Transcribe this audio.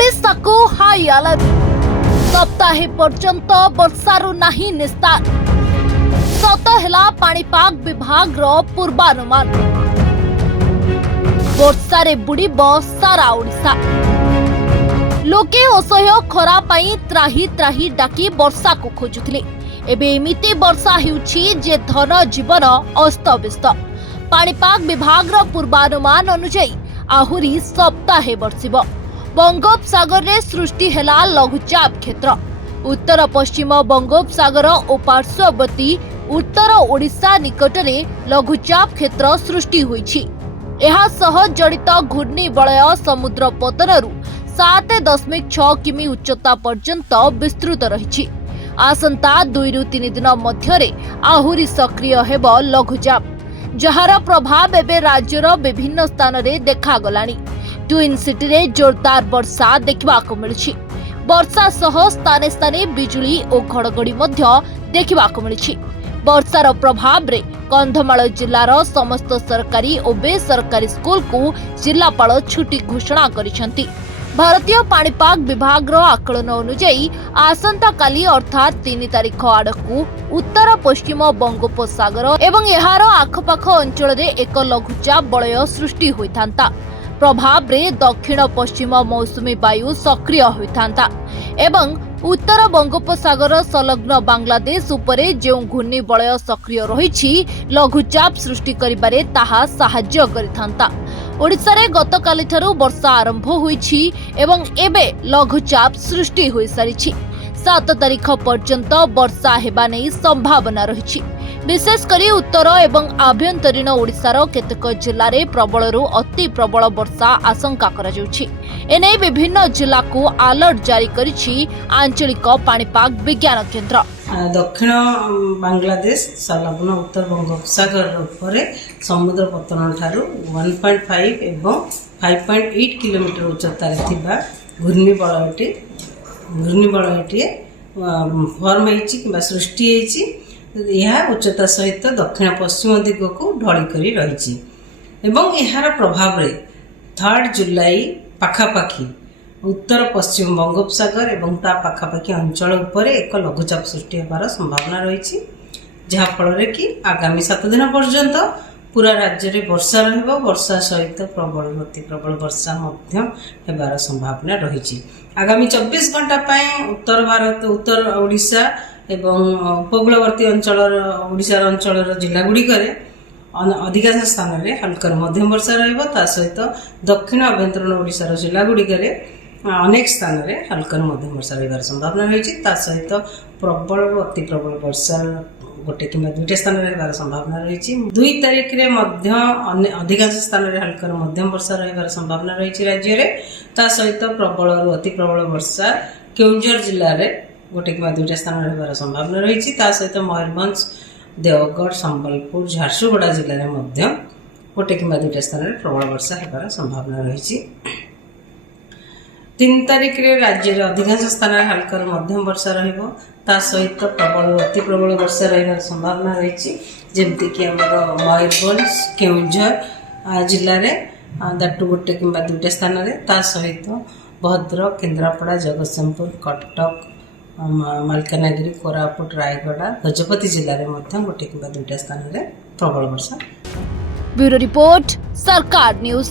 ओडिशा को high alert सप्ताहे पर्यंत वर्षारू नहीं निस्तार सत है पाणीपाग विभाग पूर्वानुमान वर्षारे बुड़ीब सारा ओडिशा लोके असह्य खरा पाई त्राही त्राही डाकी वर्षा को खोजुथिले एबे एमिति वर्षा हेउछि जे धन जीवन अस्तव्यस्त पाणीपाग विभाग पूर्वानुमान अनुसार आहुरी सप्ताहे वर्षिब बंगोपसागर रे सृष्टि हेला लघुचाप क्षेत्र उत्तर पश्चिम बंगोपसागर और पार्श्ववर्ती उत्तर ओडिशा निकटरे लघुचाप क्षेत्र सृष्टि होईछि एहा सह जड़ित घूर्णिबलय समुद्र पतनरू 7.6 किमी उच्चता पर्यंत विस्तृत रहिछि आसंता 2 ରୁ 3 दिन मध्यरे आहुरी सक्रिय हेब लघुचाप जहार प्रभाव एबे राज्यर विभिन्न स्थान रे देखा गलानी ट्विन सिटी रे जोरदार वर्षा देखा मिलुछि वर्षा सह स्थाने स्थाने बिजुली और घड़घड़ी मध्य देखा मिलुछि वर्षार प्रभाव रे कंधमाल जिल्लार समस्त सरकारी और बेसरकारी स्कूल को जिलापाल छुट्टी घोषणा करिसेंती भारतीय पाणीपाग विभाग आकलन अनुसार आसंता काली अर्थात 3 तारिख आड़कू उत्तर पश्चिम बंगोपसागर एवं एहार आखपाख अंचल रे एक लघुचाप बलय सृष्टि होइथांता प्रभाव रे दक्षिण पश्चिम मौसुमी वायु सक्रिय होइथांता एवं उत्तर बंगोपसागर संलग्न बांग्लादेश उपरे जो घूर्णिबलय सक्रिय रहिछि लघुचाप सृष्टि करिबारे ताहा साहाय्य करिथांता ओडिशा रे गतकाली ठारू वर्षा आरंभ होईछि एवं एबे लघुचाप सृष्टि होई सारिछि 7 तारिख पर्यंत वर्षा हेबा नै संभावना रहिछि विशेष करी उत्तर एवं आभ्यंतरीण ओडिशार केतेक जिल्ला रे प्रबलरू अति प्रबल वर्षा आशंका करा जाउछि एनै विभिन्न जिल्ला को अलर्ट जारी करिछि आंचलिक पाणीपाग विज्ञान केंद्र दक्षिण बांग्लादेश संलग्न उत्तर बंगोपसागर उपरे समुद्र पतन ठारू 1.5 एवं 5.8 किलोमीटर उच्चतार थिबा घूर्णिबलयटी फॉर्म होईछि किबा सृष्टि होईछि यह उच्चता सहित दक्षिण पश्चिम दिग को ढली करी रहिछि एवं एहार प्रभाव रे 3 जुलाई पाखापाखी उत्तर पश्चिम बंगोपसागर एवं ता पाखापाखी अंचल उपरे एक लघुचाप सृष्टि होबार संभावना रही जहा फल कि आगामी 7 दिन पर्यंत पूरा राज्य में वर्षा रहिबो वर्षा सहित प्रबल अति प्रबल वर्षा मध्य हेबार संभावना रही आगामी 24 घंटा उत्तर भारत उत्तर ओडिशा एवं उपकूलवर्ती अंचल ओडिशा अंचल जिला गुड़िकर अधिकांश स्थान में हल्का मध्यम वर्षा रहिबो ता सहित दक्षिण आभ्यंतरीण ओडिशा जिला गुड़िकर अनेक स्थान में हल्का मध्यम वर्षा रहिबार संभावना रही सहित प्रबल अति प्रबल वर्षा गोटे कि 2टे स्थान रहिबार संभावना रही 2 तारिख रे मध्य अधिकांश स्थान में हल्का मध्यम वर्षा रहिबार संभावना रही राज्य में ता सहित प्रबल अति प्रबल वर्षा केउंझर जिले में गोटे कि 2टे स्थान रहिबार संभावना रही सहित मयूरभंज देवगढ़ संबलपुर झारसुगुड़ा जिले में मध्य गोटे कि 2टे स्थान में प्रबल वर्षा हेबार संभावना रही 3 तारिख रे राज्य रे अधिकांश स्थान में हल्का मध्यम वर्षा रहिबो ता सहित प्रबल अति प्रबल वर्षा रहिबार संभावना रही जेमति कि हमर मयूरभंज केउंझर जिले में दाटू गोटे कि 2टे स्थान में ता सहित भद्रक केन्द्रापड़ा जगतसिंहपुर कटक मालकानगिरी कोरापुट रायगड़ा गजपति जिले में गोटे कि 2टे स्थान में प्रबल वर्षा ब्यूरो रिपोर्ट सरकार न्यूज।